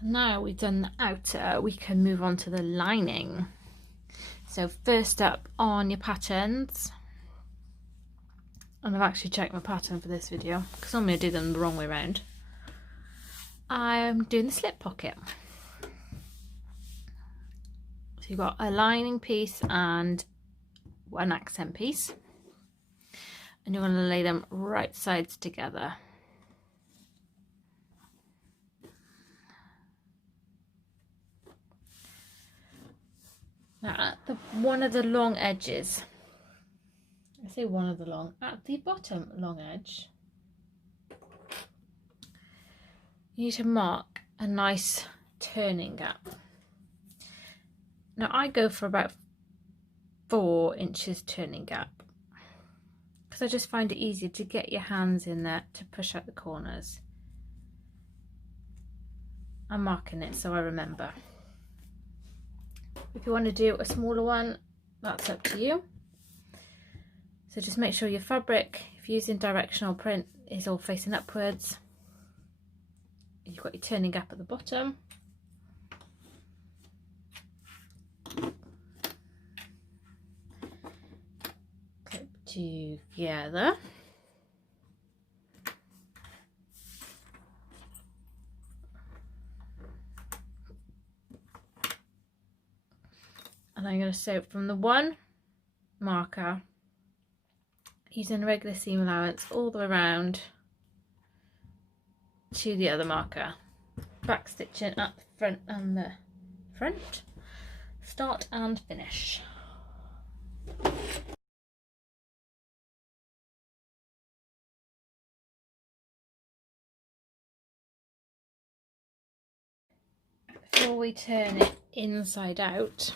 So now we've done the outer, we can move on to the lining. So first up on your patterns, and I've actually checked my pattern for this video because normally I do them the wrong way around. I'm doing the slip pocket. So you've got a lining piece and an accent piece, and you're going to lay them right sides together. Now at one of the long edges, I say one of the long, at the bottom long edge, you need to mark a nice turning gap. Now I go for about 4 inches turning gap because I just find it easier to get your hands in there to push out the corners. I'm marking it so I remember. If you want to do a smaller one, that's up to you. So just make sure your fabric, if you're using directional print, is all facing upwards. You've got your turning gap at the bottom. Clip together. And I'm going to sew from the one marker, using a regular seam allowance all the way around to the other marker, back stitching at the front and the front, start and finish. Before we turn it inside out,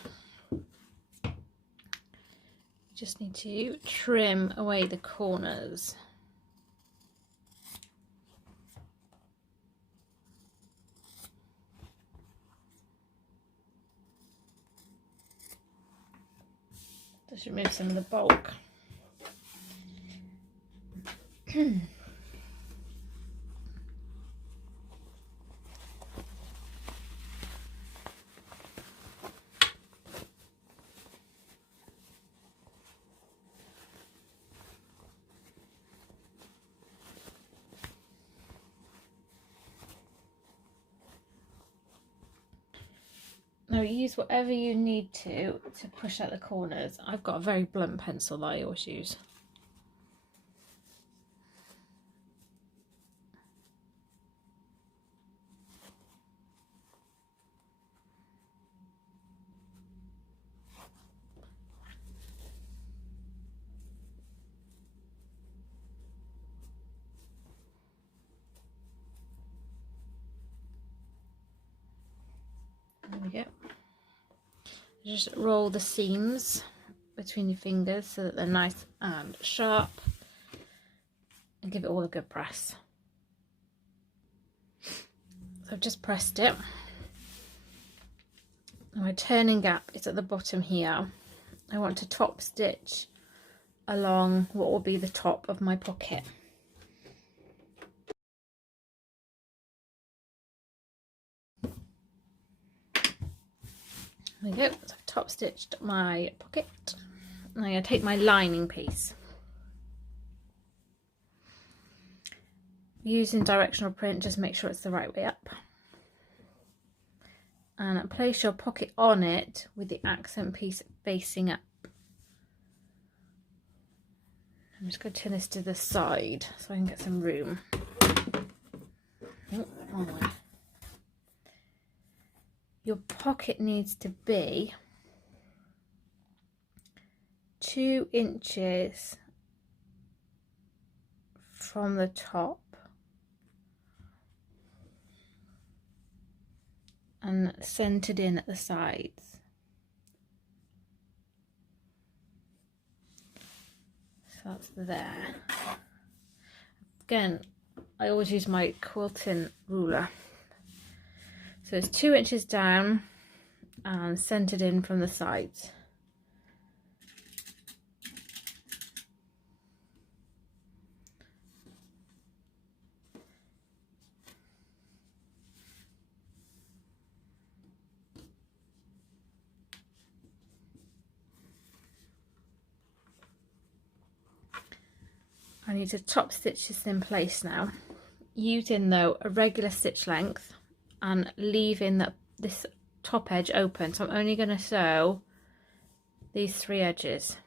just need to trim away the corners. Just remove some of the bulk. Now use whatever you need to push out the corners. I've got a very blunt pencil that I always use. There we go. Just roll the seams between your fingers so that they're nice and sharp, and give it all a good press. So I've just pressed it. My turning gap is at the bottom here. I want to top stitch along what will be the top of my pocket. There we go, so I've top stitched my pocket. Now I'm going to take my lining piece. Using directional print, just make sure it's the right way up. And place your pocket on it with the accent piece facing up. I'm just going to turn this to the side so I can get some room. Oh, wrong way. Your pocket needs to be 2 inches from the top and centered in at the sides. So that's there. Again, I always use my quilting ruler. So it's 2 inches down and centered in from the sides. I need to top stitch this in place now, using though a regular stitch length and leaving this top edge open. So I'm only going to sew these 3 edges.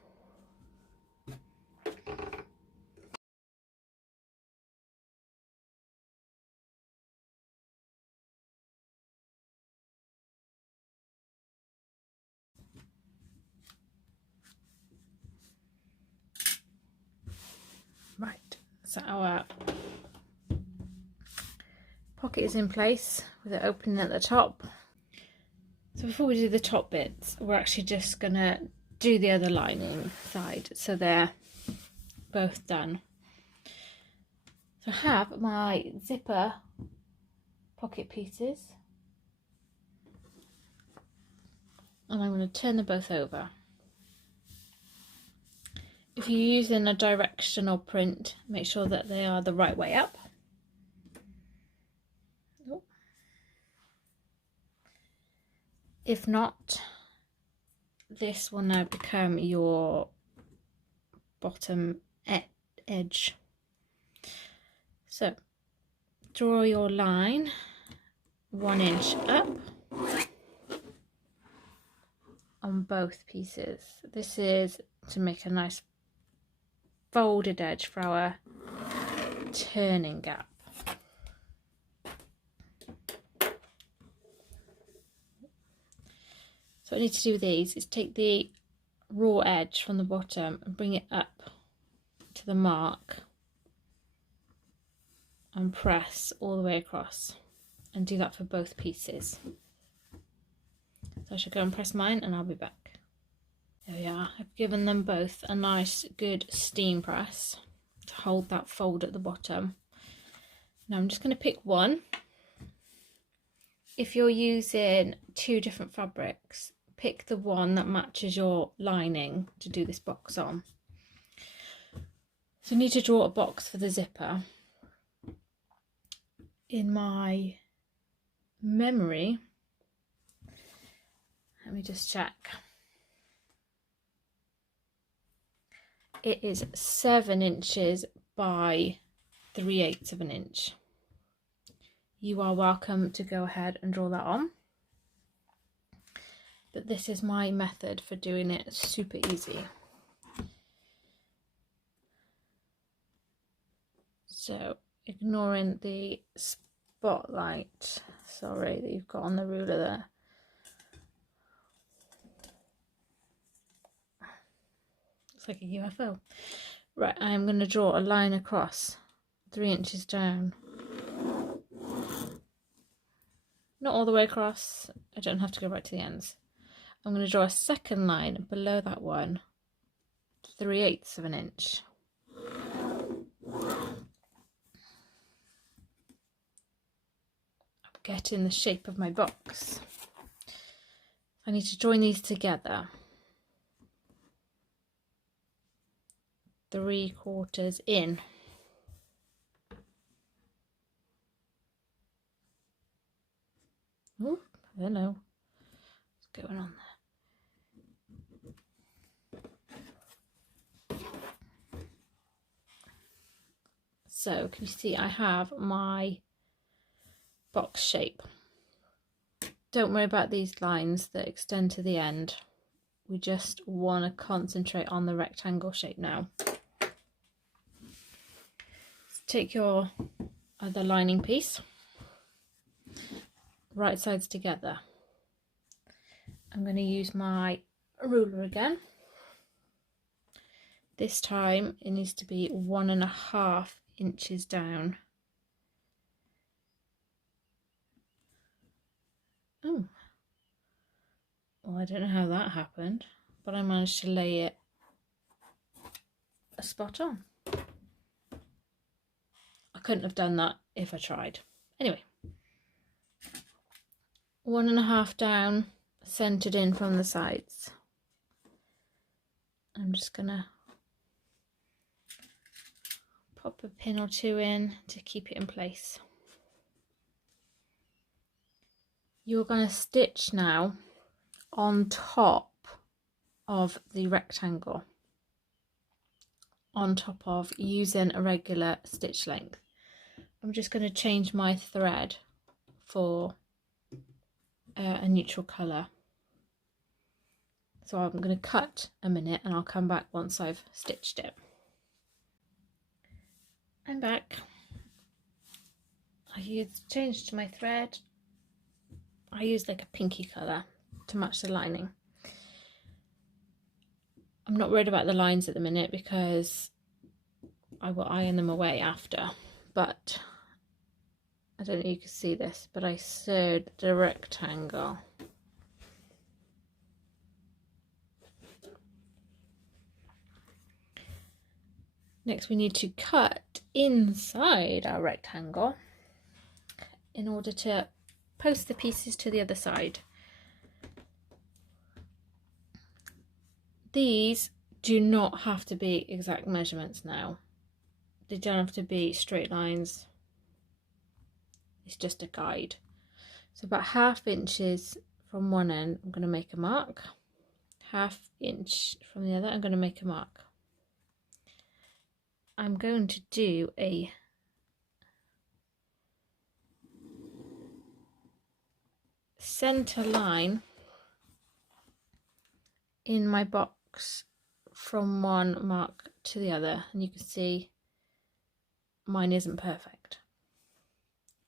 Right, so our pocket is in place with it opening at the top. So before we do the top bits, we're actually just gonna do the other lining side, so they're both done. So I have my zipper pocket pieces, and I'm going to turn them both over. If you're using a directional print, make sure that they are the right way up. If not, this will now become your bottom edge. So draw your line 1 inch up on both pieces. This is to make a nice folded edge for our turning gap. So what I need to do with these is take the raw edge from the bottom and bring it up to the mark and press all the way across, and do that for both pieces. So I should go and press mine and I'll be back. There we are. I've given them both a nice good steam press to hold that fold at the bottom. Now I'm just going to pick one. If you're using 2 different fabrics, pick the one that matches your lining to do this box on. So I need to draw a box for the zipper. In my memory, let me just check. It is 7 inches by 3/8 of an inch. You are welcome to go ahead and draw that on, but this is my method for doing it super easy. So ignoring the spotlight, sorry, that you've got on the ruler there. Looks like a UFO. Right, I'm going to draw a line across 3 inches down. Not all the way across, I don't have to go right to the ends. I'm going to draw a second line below that one, 3/8 of an inch. I'm getting the shape of my box. I need to join these together. 3/4 in. Oh, I don't know what's going on there. So can you see I have my box shape. Don't worry about these lines that extend to the end. We just want to concentrate on the rectangle shape now. So take your other lining piece, right sides together. I'm going to use my ruler again. This time it needs to be 1.5 inches down. Oh, well, I don't know how that happened, but I managed to lay it spot on. I couldn't have done that if I tried. Anyway, 1.5 down, centered in from the sides. I'm just gonna pop a pin or 2 in to keep it in place. You're going to stitch now on top of the rectangle, on top of using a regular stitch length. I'm just going to change my thread for a neutral colour. So I'm going to cut a minute and I'll come back once I've stitched it. I'm back. I changed my thread. I used like a pinky colour to match the lining. I'm not worried about the lines at the minute because I will iron them away after, but I don't know if you can see this, but I sewed the rectangle. Next we need to cut inside our rectangle in order to post the pieces to the other side. These do not have to be exact measurements now. They don't have to be straight lines. It's just a guide. So about 1/2 inches from one end, I'm going to make a mark. 1/2 inch from the other, I'm going to make a mark. I'm going to do a center line in my box from one mark to the other, and you can see mine isn't perfect.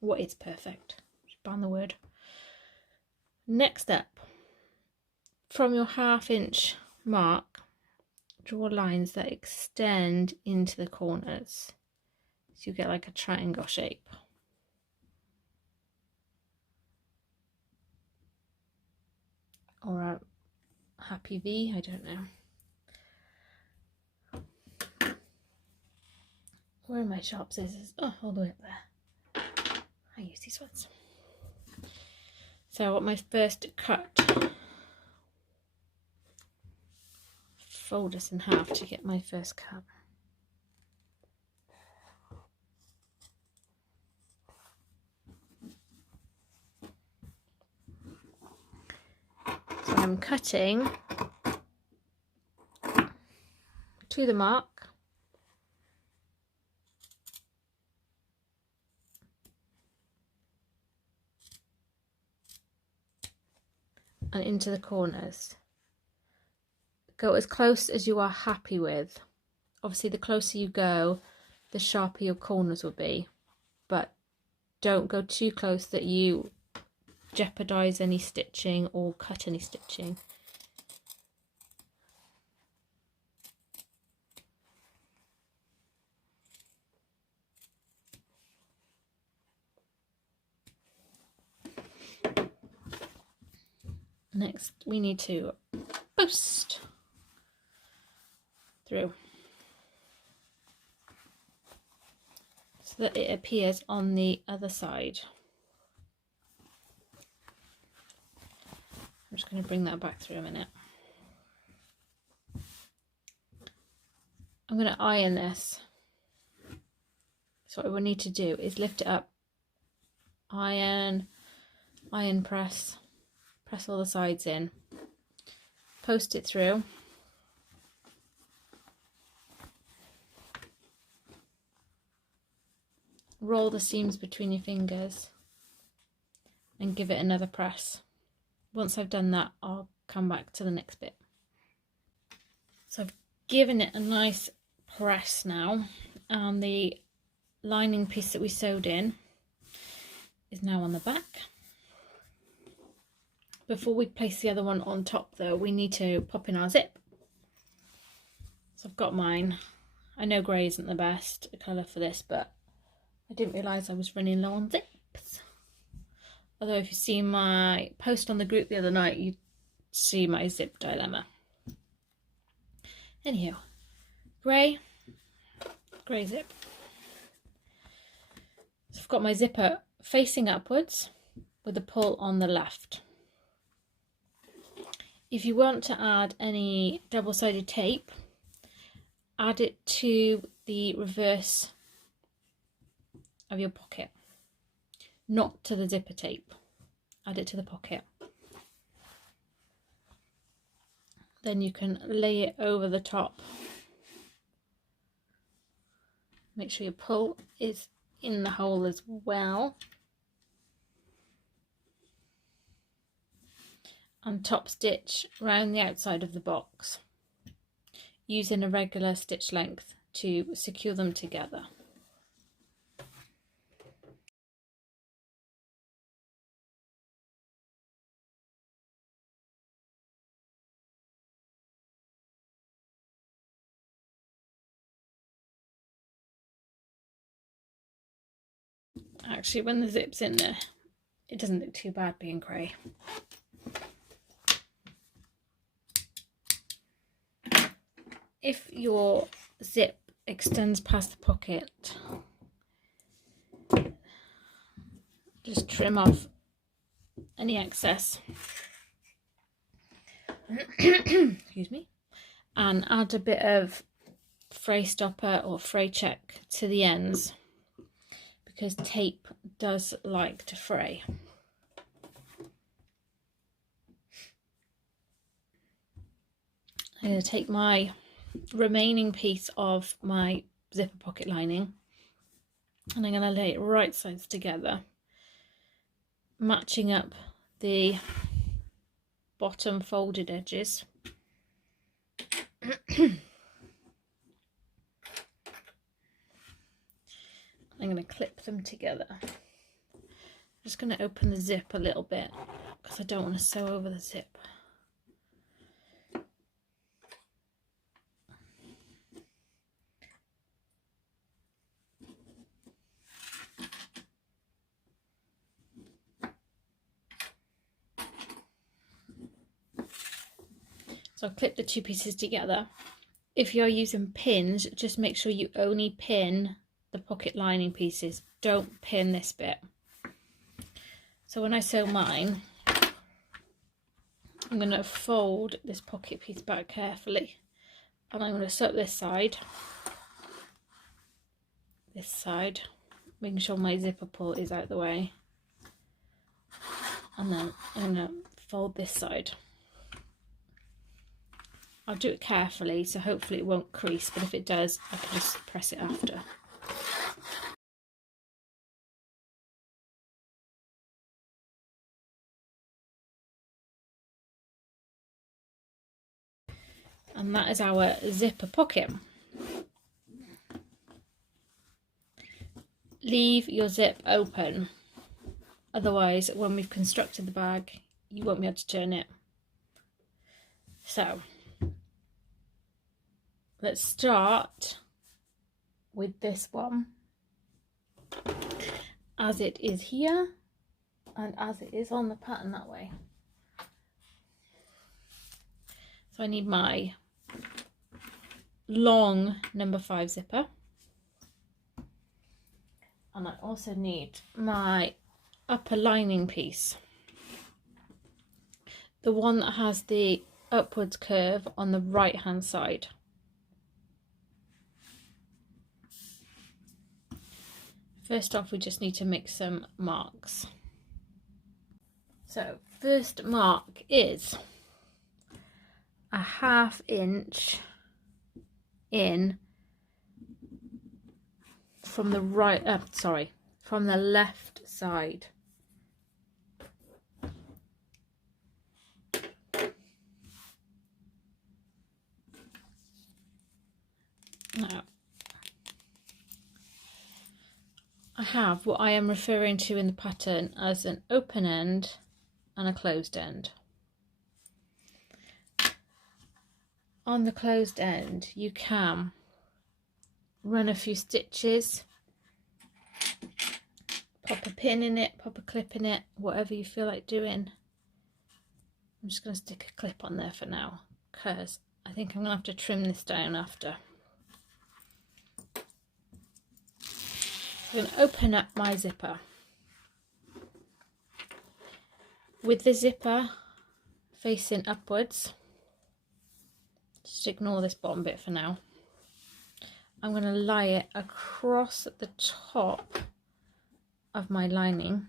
What is perfect? Just ban the word. Next up, from your 1/2 inch mark, draw lines that extend into the corners so you get like a triangle shape. Or a happy V, I don't know. Where are my sharp scissors? Oh, all the way up there. I use these ones. So I want my first cut. Fold this in half to get my first cut. So I'm cutting to the mark. And into the corners. Go as close as you are happy with. Obviously the closer you go, the sharper your corners will be, but don't go too close that you jeopardize any stitching or cut any stitching. Next we need to post through so that it appears on the other side. I'm just going to bring that back through a minute. I'm going to iron this. So what we need to do is lift it up, iron press, press all the sides in, post it through. Roll the seams between your fingers and give it another press. Once I've done that, I'll come back to the next bit. So I've given it a nice press now, and the lining piece that we sewed in is now on the back. Before we place the other one on top though, we need to pop in our zip. So I've got mine. I know grey isn't the best colour for this, but I didn't realise I was running low on zips. Although if you see my post on the group the other night, you'd see my zip dilemma. Anyhow, grey zip. So I've got my zipper facing upwards with the pull on the left. If you want to add any double-sided tape, add it to the reverse of your pocket, not to the zipper tape. Add it to the pocket. Then you can lay it over the top Make sure your pull is in the hole as well. And top stitch round the outside of the box, using a regular stitch length to secure them together. Actually, when the zip's in there, it doesn't look too bad being grey. If your zip extends past the pocket, just trim off any excess. Excuse me. And add a bit of fray stopper or fray check to the ends, because tape does like to fray. I'm going to take my remaining piece of my zipper pocket lining and I'm going to lay it right sides together, matching up the bottom folded edges. I'm going to clip them together. I'm just going to open the zip a little bit because I don't want to sew over the zip. So I'll clip the two pieces together. If you're using pins, just make sure you only pin the pocket lining pieces. Don't pin this bit. So when I sew mine, I'm going to fold this pocket piece back carefully. And I'm going to sew this side, making sure my zipper pull is out the way. And then I'm going to fold this side. I'll do it carefully, so hopefully it won't crease, but if it does, I can just press it after. And that is our zipper pocket. Leave your zip open, otherwise when we've constructed the bag, you won't be able to turn it. So let's start with this one as it is here and as it is on the pattern that way. So I need my long number 5 zipper, and I also need my upper lining piece, the one that has the upwards curve on the right hand side. First off, we just need to make some marks. So first mark is a 1/2 inch in from the from the left side. Now, I have what I am referring to in the pattern as an open end and a closed end. On the closed end, you can run a few stitches, pop a pin in it, pop a clip in it, whatever you feel like doing. I'm just going to stick a clip on there for now because I think I'm going to have to trim this down after. I'm going to open up my zipper. With the zipper facing upwards, just ignore this bottom bit for now. I'm going to lie it across the top of my lining,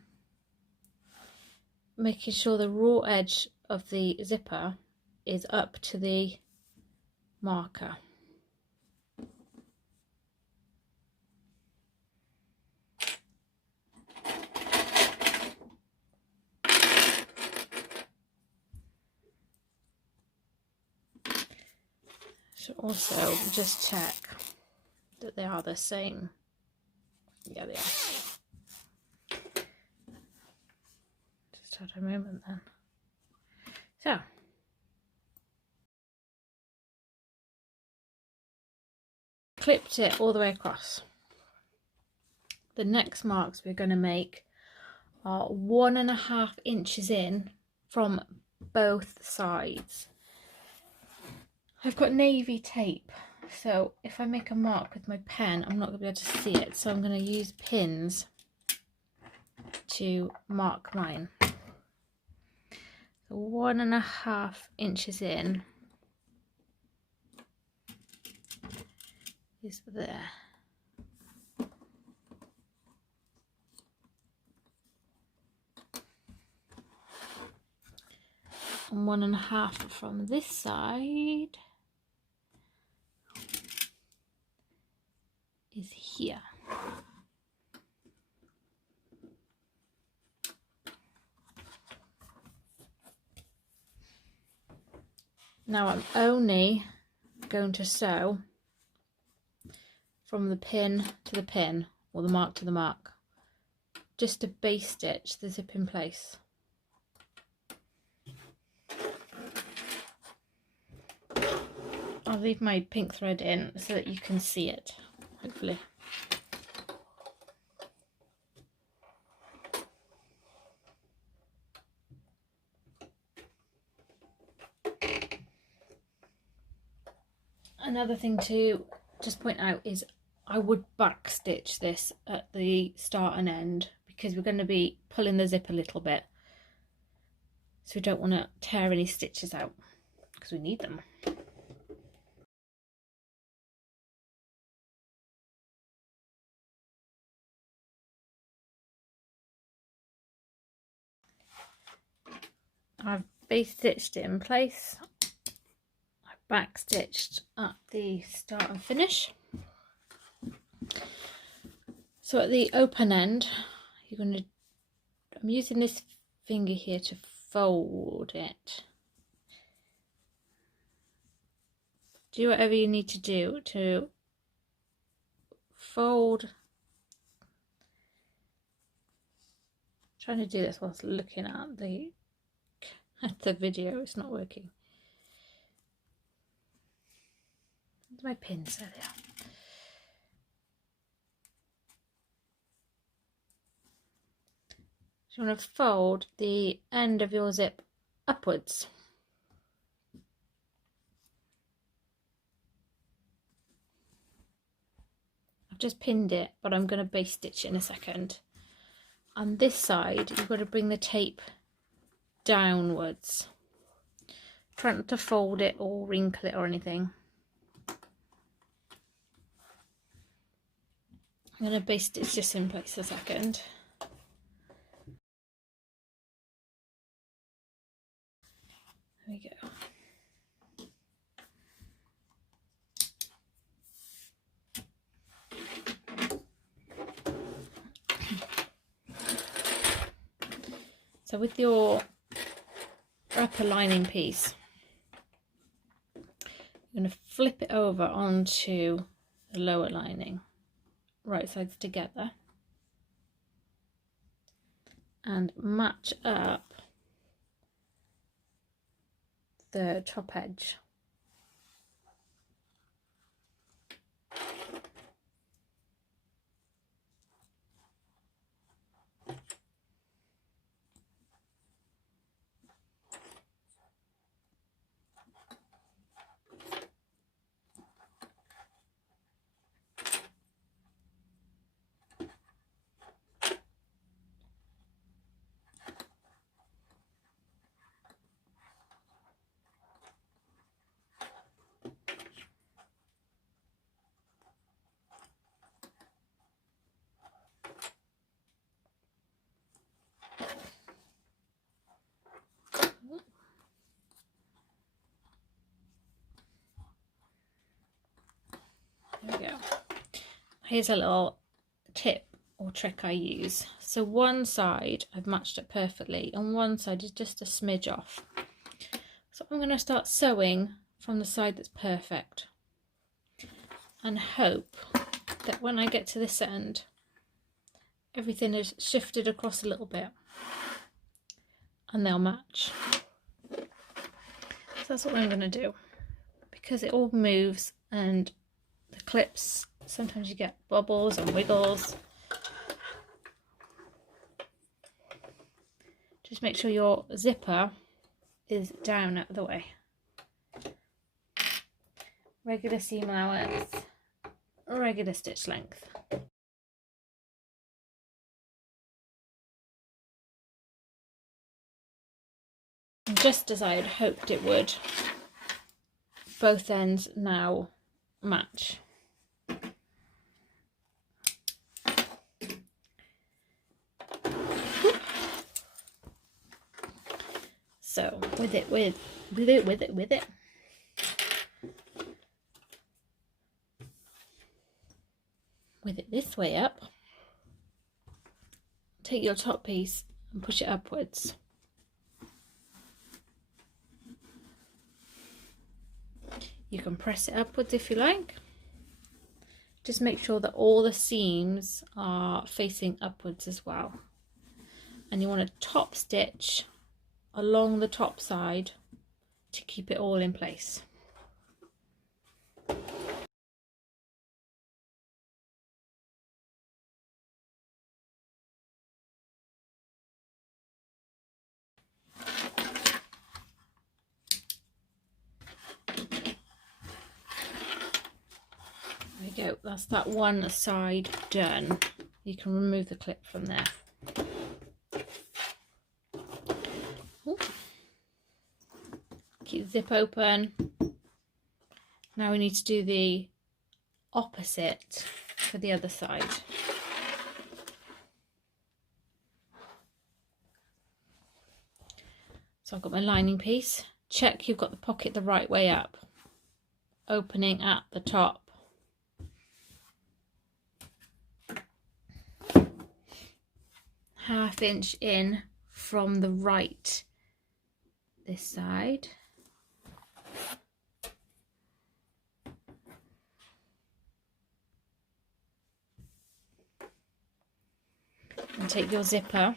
making sure the raw edge of the zipper is up to the marker. should also just check that they are the same. Yeah, they are. Just had a moment then. So, clipped it all the way across. The next marks we're going to make are 1.5 inches in from both sides. I've got navy tape, so if I make a mark with my pen, I'm not going to be able to see it, so I'm going to use pins to mark mine. So 1.5 inches in is there. And 1.5 from this side is here. Now I'm only going to sew from the pin to the pin, or the mark to the mark, just to base stitch the zip in place. I'll leave my pink thread in so that you can see it, hopefully. Another thing to just point out is I would back stitch this at the start and end, because we're going to be pulling the zip a little bit, so we don't want to tear any stitches out because we need them. I've base stitched it in place. I've back stitched at the start and finish. So at the open end, I'm using this finger here to fold it. Do whatever you need to do to fold. I'm trying to do this whilst looking at the video. It's not working. Where's my pins? There they are. So you want to fold the end of your zip upwards. I've just pinned it, but I'm going to base stitch it in a second. On this side, you've got to bring the tape downwards. Try not to fold it or wrinkle it or anything. I'm going to base stitch this in place a second. There we go. So with your upper lining piece, you're going to flip it over onto the lower lining, right sides together, and match up the top edge. There we go. Here's a little tip or trick I use. So one side I've matched it perfectly and one side is just a smidge off. So I'm going to start sewing from the side that's perfect. and hope that when I get to this end, everything is shifted across a little bit and they'll match. So that's what I'm going to do, because it all moves and the clips, sometimes you get bubbles and wiggles. Just make sure your zipper is down out of the way. Regular seam allowance, regular stitch length. And just as I had hoped it would, both ends now match. So with it this way up, take your top piece and push it upwards. You can press it upwards if you like. Just make sure that all the seams are facing upwards as well. And you want to top stitch along the top side to keep it all in place. There we go, that's that one side done. You can remove the clip from there. Ooh. Keep the zip open. Now we need to do the opposite for the other side. So I've got my lining piece. Check you've got the pocket the right way up, opening at the top. Half inch in from the right this side. And take your zipper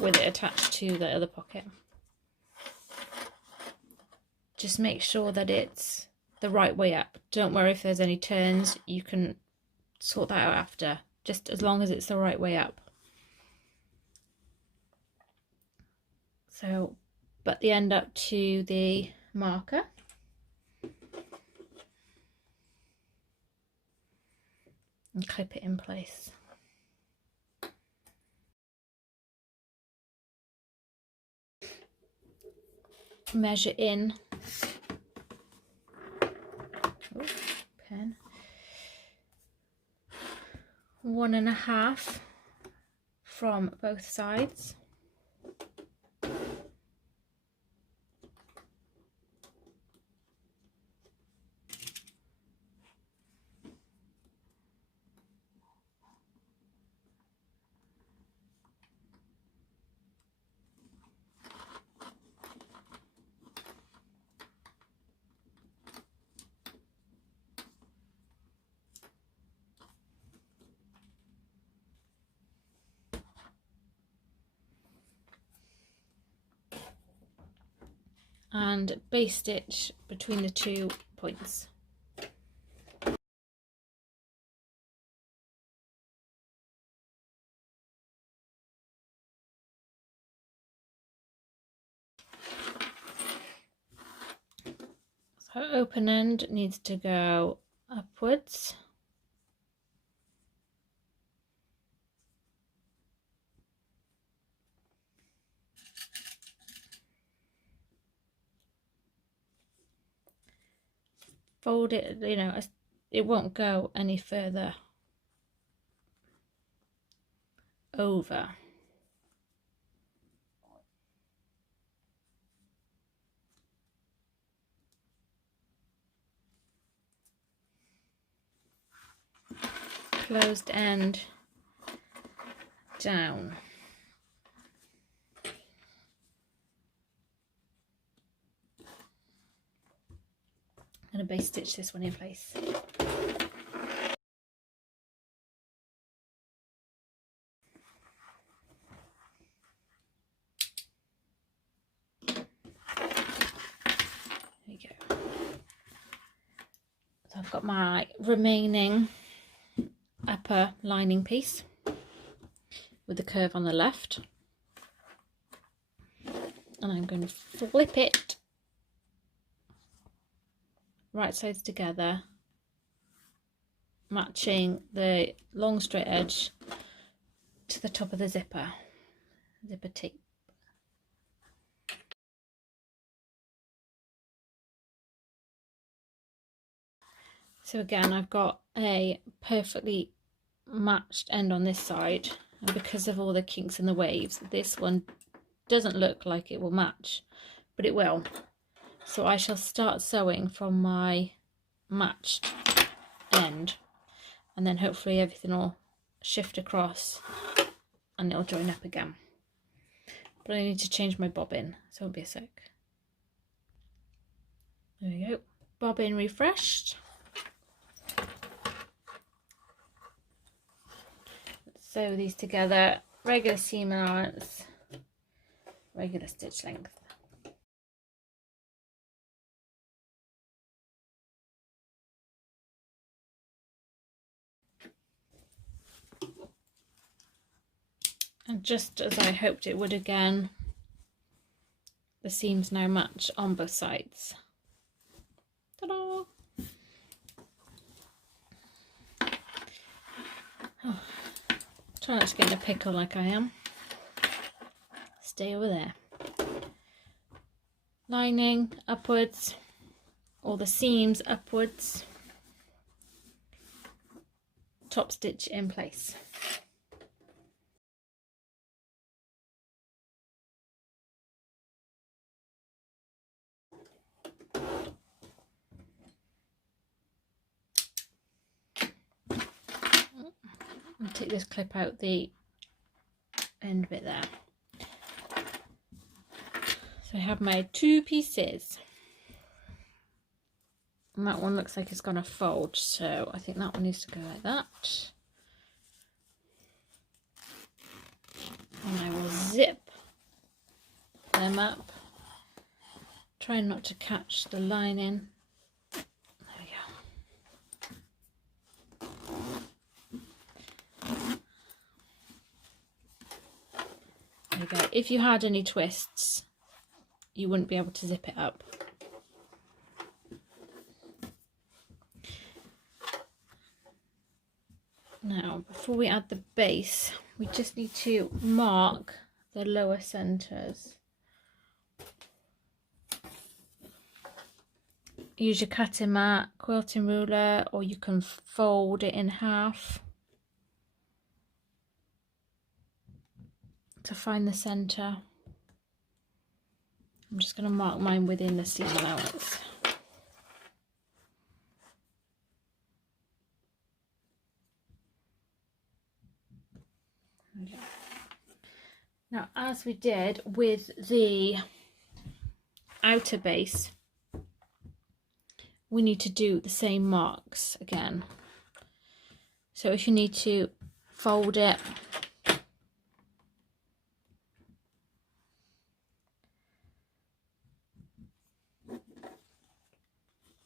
with it attached to the other pocket. Just make sure that it's the right way up. Don't worry if there's any turns, you can sort that out after, just as long as it's the right way up. So butt the end up to the marker. And clip it in place. Measure in. Oh, pen. 1.5 from both sides. And base stitch between the 2 points. So open end needs to go upwards. Fold it, you know, it won't go any further over. Closed end down. I'm to base stitch this one in place. There you go. So I've got my remaining upper lining piece with the curve on the left, and I'm going to flip it right sides together, matching the long straight edge to the top of the zipper tape. So again, I've got a perfectly matched end on this side, and because of all the kinks and the waves, this one doesn't look like it will match, but it will. So I shall start sewing from my matched end, and then hopefully everything will shift across and it'll join up again. But I need to change my bobbin, so it'll be a sec. There we go, bobbin refreshed. Sew these together, regular seam allowance, regular stitch length. And just as I hoped it would again, the seams now match on both sides. Ta-da! Oh, try not to get in a pickle like I am. Stay over there. Lining upwards, all the seams upwards, top stitch in place. I'll take this clip out the end bit there. So I have my two pieces, and that one looks like it's going to fold, so I think that one needs to go like that. And I will zip them up, trying not to catch the lining. There we go. There we go. If you had any twists, you wouldn't be able to zip it up. Now, before we add the base, we just need to mark the lower centres. Use your cutting mat, quilting ruler, or you can fold it in half to find the centre. I'm just going to mark mine within the seam allowance. Okay. Now, as we did with the outer base, we need to do the same marks again. So if you need to fold it,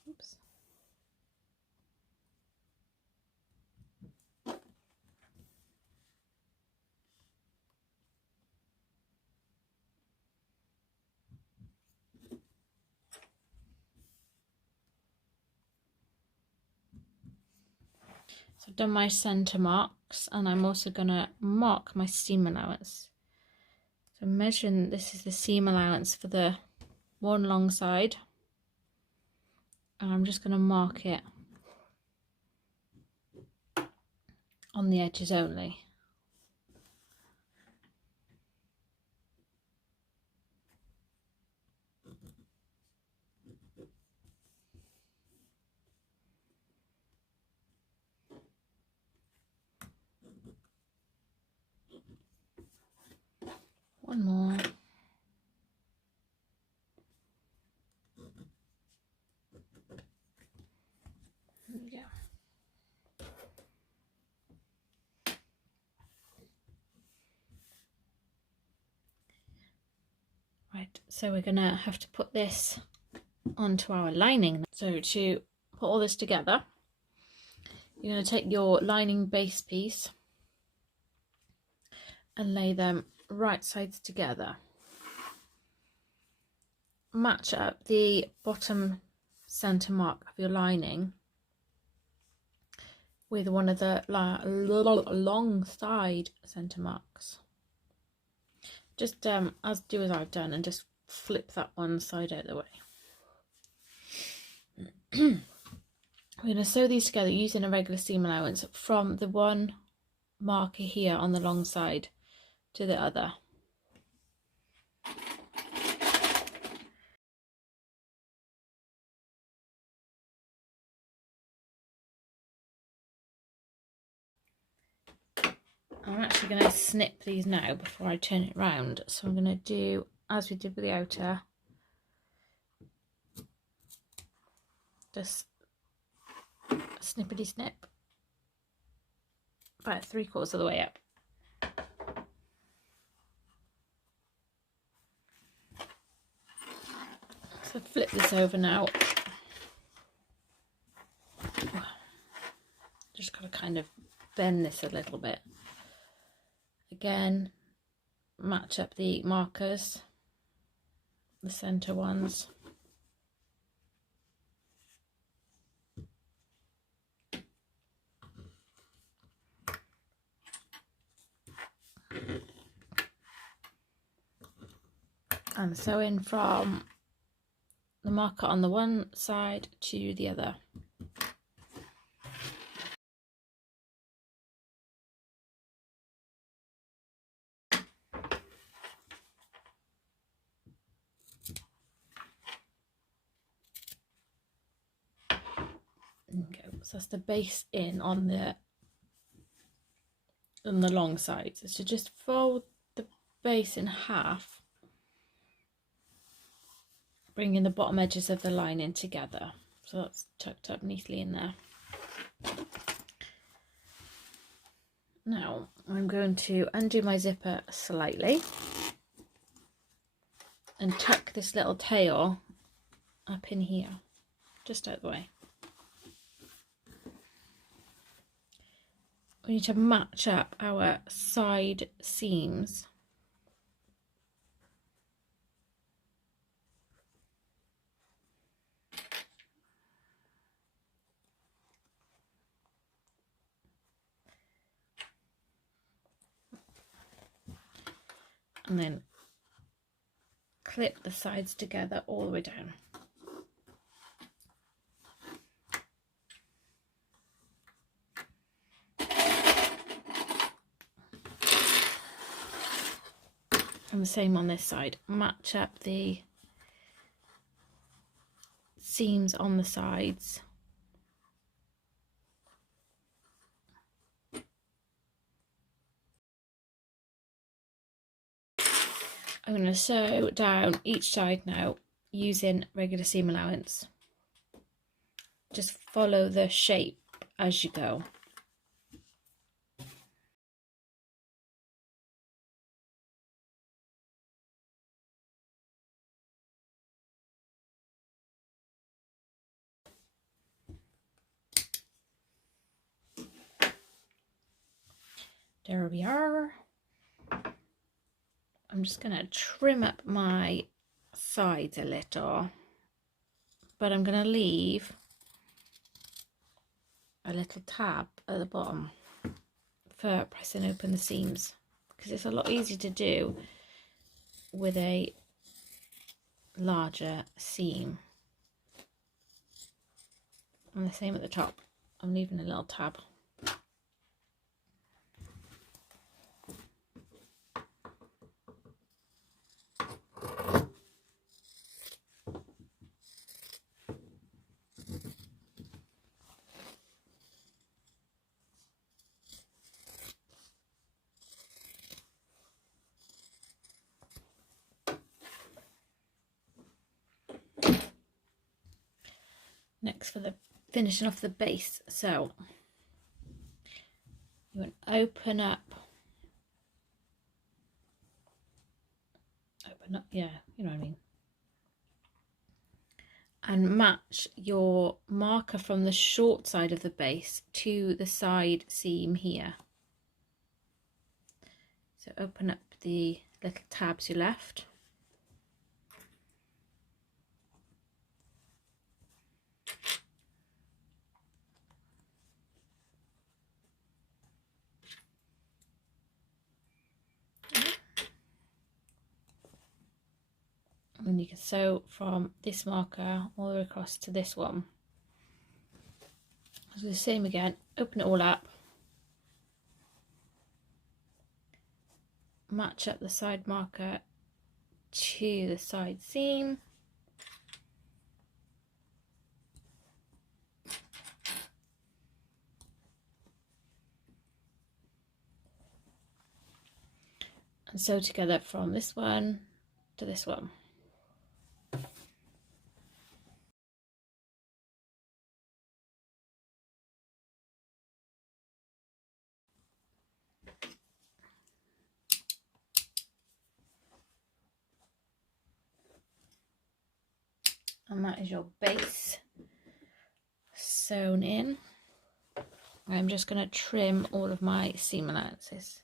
oops. So I've done my centre marks, and I'm also going to mark my seam allowance. So measuring, this is the seam allowance for the one long side, and I'm just going to mark it on the edges only. One more. Right, so we're gonna have to put this onto our lining. So to put all this together, you're going to take your lining base piece and lay them right sides together. Match up the bottom center mark of your lining with one of the long side center marks. Just do as I've done and just flip that one side out of the way. We're going to sew these together using a regular seam allowance from the one marker here on the long side to the other. I'm actually going to snip these now before I turn it round. So I'm going to do as we did with the outer. Just snippety snip. About 3/4 of the way up. So flip this over now. Just got to kind of bend this a little bit. Again, match up the markers, the center ones. And sew in from the marker on the one side to the other. Okay, so that's the base in on the long sides. So just fold the base in half, bringing the bottom edges of the lining together. So that's tucked up neatly in there. Now I'm going to undo my zipper slightly and tuck this little tail up in here, just out the way. We need to match up our side seams. And then clip the sides together all the way down. And the same on this side. Match up the seams on the sides. I'm going to sew down each side now using regular seam allowance. Just follow the shape as you go. There we are. I'm just going to trim up my sides a little, but I'm going to leave a little tab at the bottom for pressing open the seams, because it's a lot easier to do with a larger seam. And the same at the top. I'm leaving a little tab. Next, for the finishing off the base, so you want to open open up, yeah, you know what I mean. And match your marker from the short side of the base to the side seam here. So open up the little tabs you left. And you can sew from this marker all the way across to this one. So the same again, open it all up, match up the side marker to the side seam, and sew together from this one to this one. And that is your base sewn in. I'm just going to trim all of my seam allowances.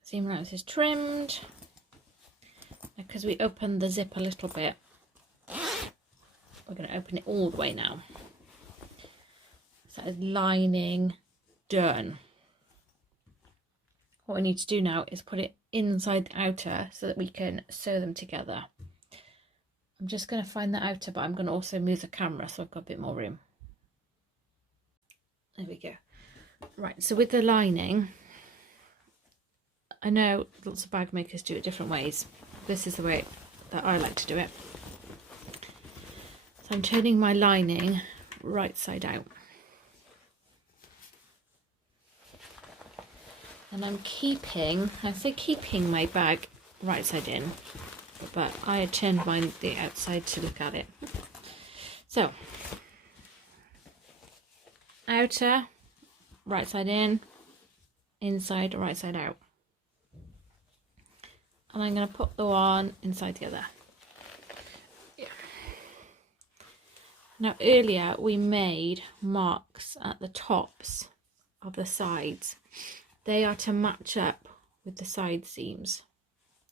Seam allowances trimmed. Because we opened the zip a little bit, we're going to open it all the way now. So that is lining done. What we need to do now is put it inside the outer so that we can sew them together. I'm just going to find the outer, but I'm going to also move the camera so I've got a bit more room. There we go. Right, so with the lining, I know lots of bag makers do it different ways. This is the way that I like to do it. So I'm turning my lining right side out. And I'm keeping, I say keeping my bag right side in, but I turned mine the outside to look at it. So, outer, right side in, inside, right side out. And I'm going to put the one inside the other. Yeah. Now earlier we made marks at the tops of the sides. They are to match up with the side seams.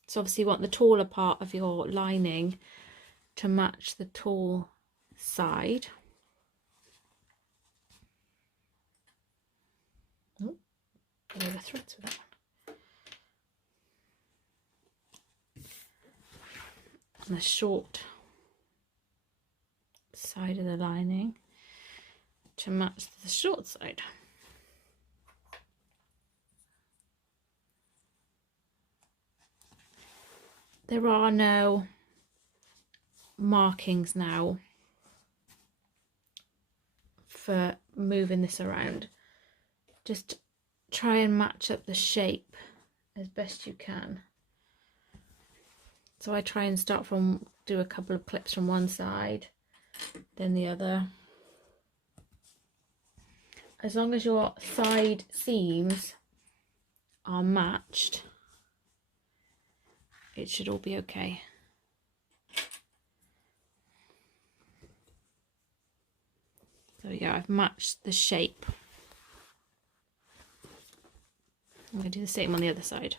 So obviously you want the taller part of your lining to match the tall side. Oh, get over threads with that one. And the short side of the lining to match the short side. There are no markings now for moving this around. Just try and match up the shape as best you can. So I try and start from, do a couple of clips from one side, then the other. As long as your side seams are matched, it should all be okay. There we go, I've matched the shape. I'm going to do the same on the other side.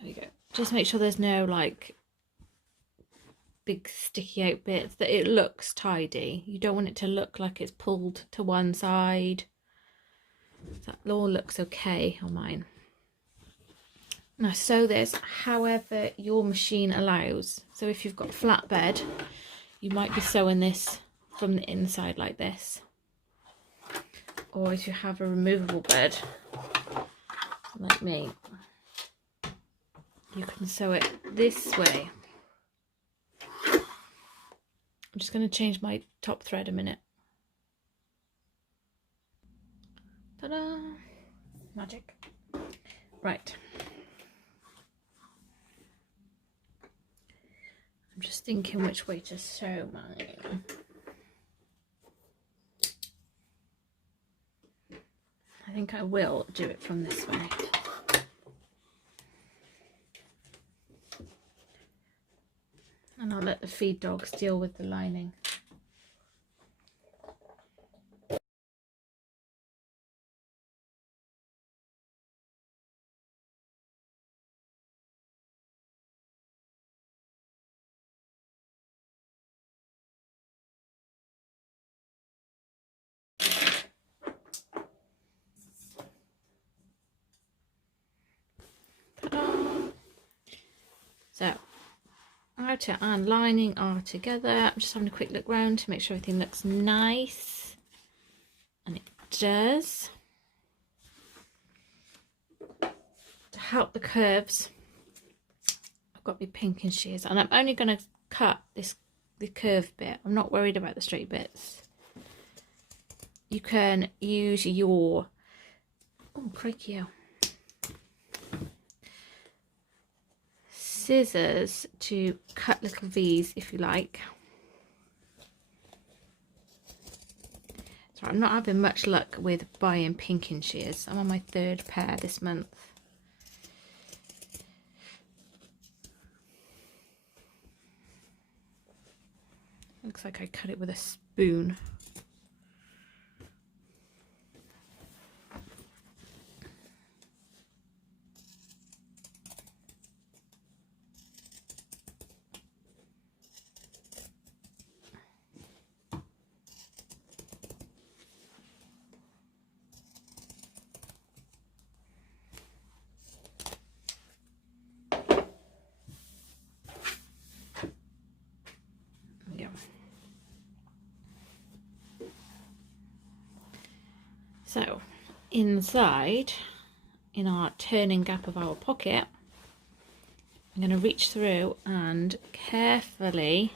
There we go. Just make sure there's no like big sticky out bits, that it looks tidy. You don't want it to look like it's pulled to one side. That all looks okay on mine. Now sew this however your machine allows. So if you've got a flat bed, you might be sewing this from the inside like this. Or if you have a removable bed, like me, you can sew it this way. I'm just going to change my top thread a minute. Ta-da! Magic. Right. I'm just thinking which way to sew mine. I think I will do it from this way. And I'll let the feed dogs deal with the lining. So, outer and lining are together. I'm just having a quick look round to make sure everything looks nice. And it does. To help the curves, I've got my pinking shears, and I'm only going to cut the curved bit. I'm not worried about the straight bits. You can use your, oh crikey, scissors to cut little V's if you like. So I'm not having much luck with buying pinking shears. I'm on my 3rd pair this month. Looks like I cut it with a spoon. So inside, in our turning gap of our pocket, I'm going to reach through and carefully,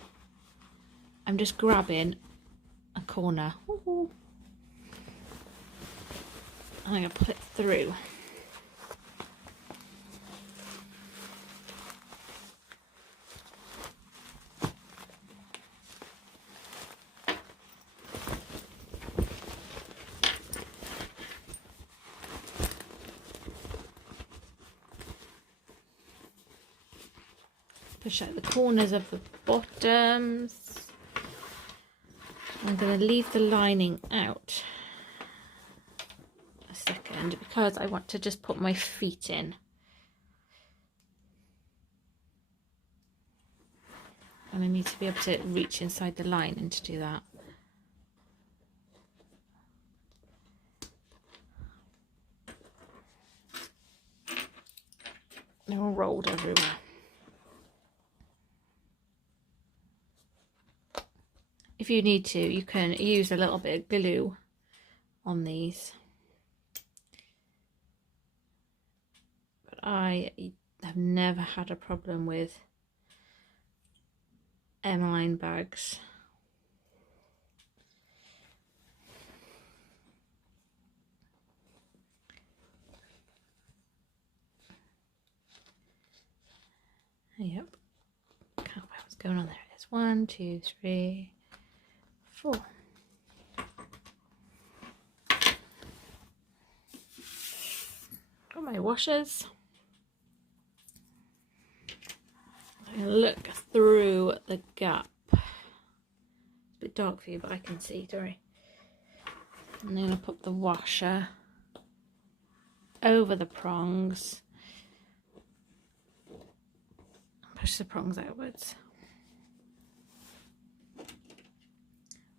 I'm just grabbing a corner. And I'm going to put it through. Push out the corners of the bottoms. I'm going to leave the lining out a second because I want to just put my feet in. And I need to be able to reach inside the lining to do that. They're all rolled everywhere. If you need to, you can use a little bit of glue on these. But I have never had a problem with M-line bags. Yep. Can't remember what's going on there. It is 1, 2, 3, 4. Got my washers. I'm going to look through the gap. It's a bit dark for you, but I can see, don't worry. I'm going to put the washer over the prongs. Push the prongs outwards.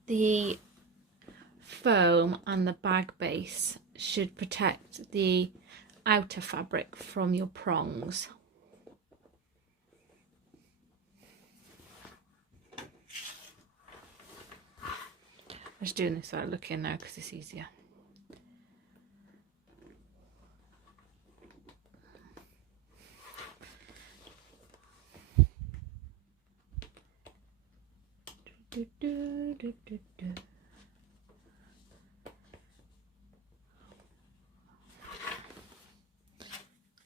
The foam and the bag base should protect the outer fabric from your prongs. I'm just doing this without looking now because it's easier.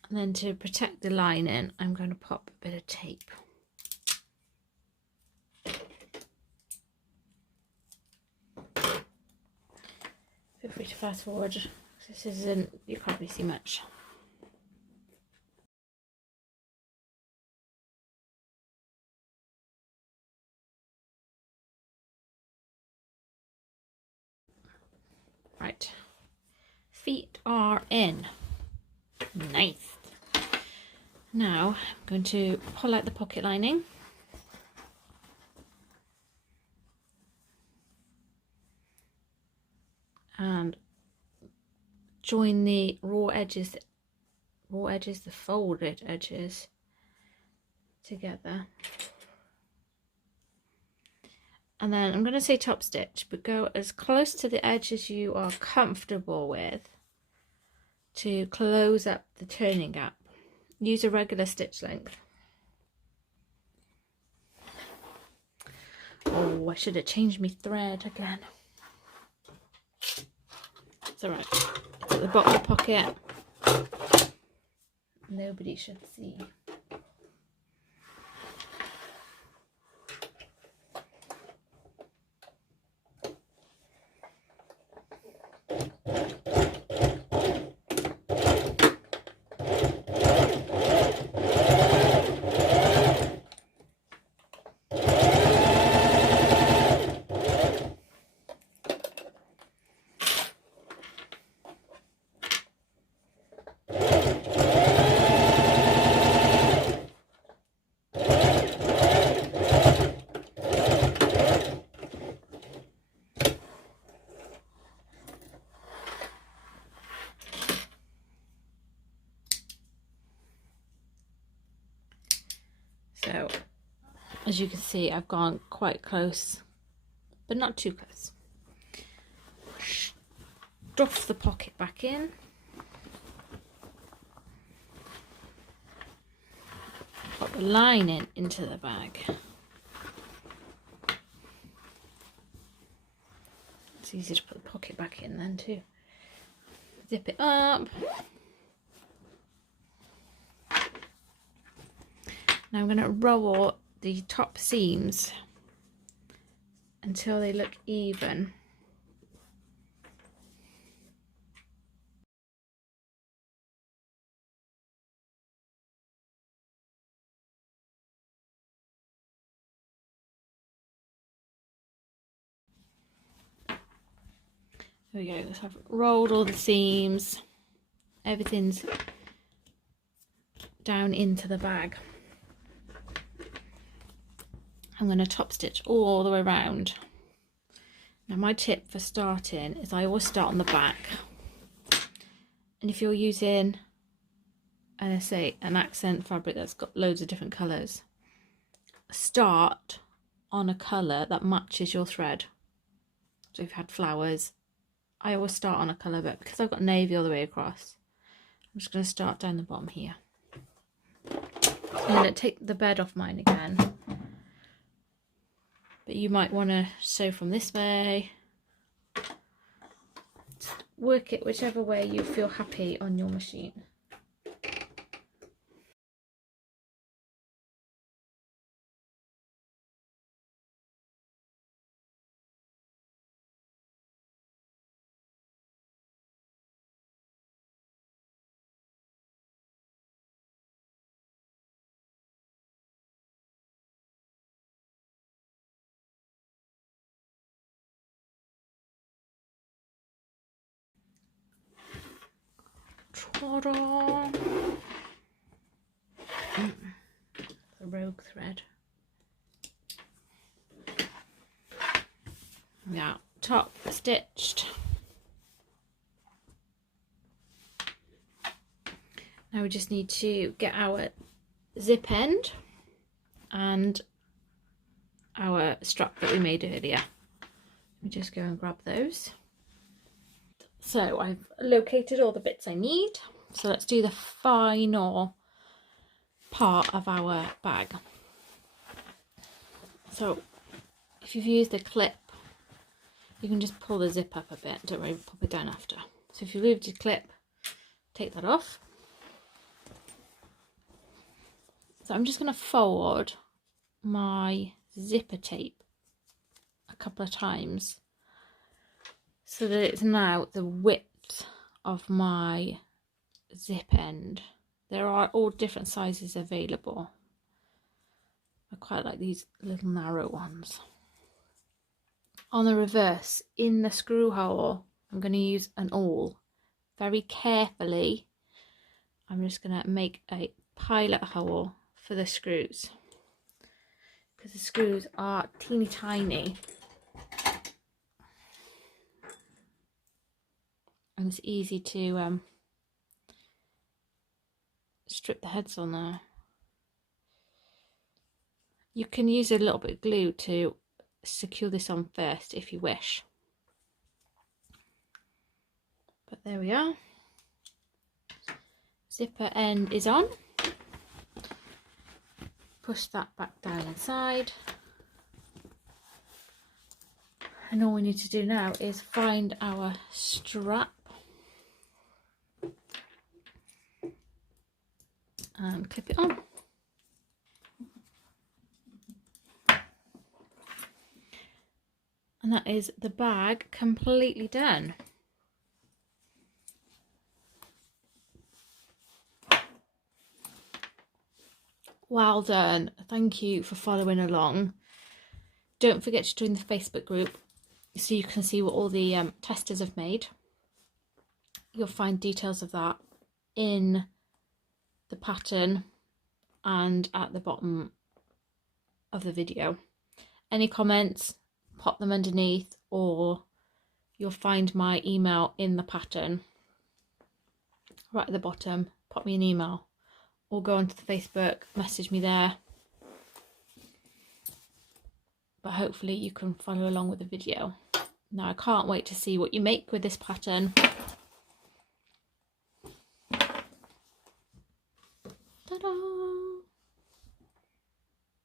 And then to protect the lining, I'm going to pop a bit of tape. Feel free to fast forward. This isn't, you can't really see much. Right, feet are in. Nice. Now I'm going to pull out the pocket lining. And join the raw edges, the folded edges together. And then I'm going to say top stitch, but go as close to the edge as you are comfortable with to close up the turning gap. Use a regular stitch length. Oh, I should have changed my thread again. It's alright. It's at the bottom of the pocket. Nobody should see. So, as you can see, I've gone quite close, but not too close. Stuff the pocket back in. Put the lining into the bag. It's easy to put the pocket back in then too. Zip it up. Now I'm going to roll the top seams until they look even. There we go. So I've rolled all the seams. Everything's down into the bag. I'm going to top stitch all the way around. Now my tip for starting is I always start on the back. And if you're using, say, an accent fabric that's got loads of different colours, start on a colour that matches your thread. So if you had flowers, I always start on a colour, but because I've got navy all the way across, I'm just going to start down the bottom here. I'm going to take the bed off mine again. But you might want to sew from this way. Work it whichever way you feel happy on your machine. Ta-da! The rogue thread. Yeah, top stitched. Now we just need to get our zip end and our strap that we made earlier. Let me just go and grab those. So I've located all the bits I need. So let's do the final part of our bag. So if you've used a clip, you can just pull the zip up a bit. Don't worry, pop it down after. So if you moved your clip, take that off. So I'm just going to fold my zipper tape a couple of times so that it's now the width of my zip end. There are all different sizes available. I quite like these little narrow ones. On the reverse, in the screw hole, I'm going to use an awl. Very carefully, I'm just going to make a pilot hole for the screws, because the screws are teeny tiny and it's easy to strip the heads on there. You can use a little bit of glue to secure this on first if you wish, but there we are. Zipper end is on. Push that back down inside, and all we need to do now is find our strap and clip it on. And that is the bag completely done. Well done. Thank you for following along. Don't forget to join the Facebook group so you can see what all the testers have made. You'll find details of that in the pattern and at the bottom of the video. Any comments, pop them underneath, or you'll find my email in the pattern right at the bottom. Pop me an email or go onto the Facebook, message me there. But hopefully you can follow along with the video. Now I can't wait to see what you make with this pattern. Ta-da!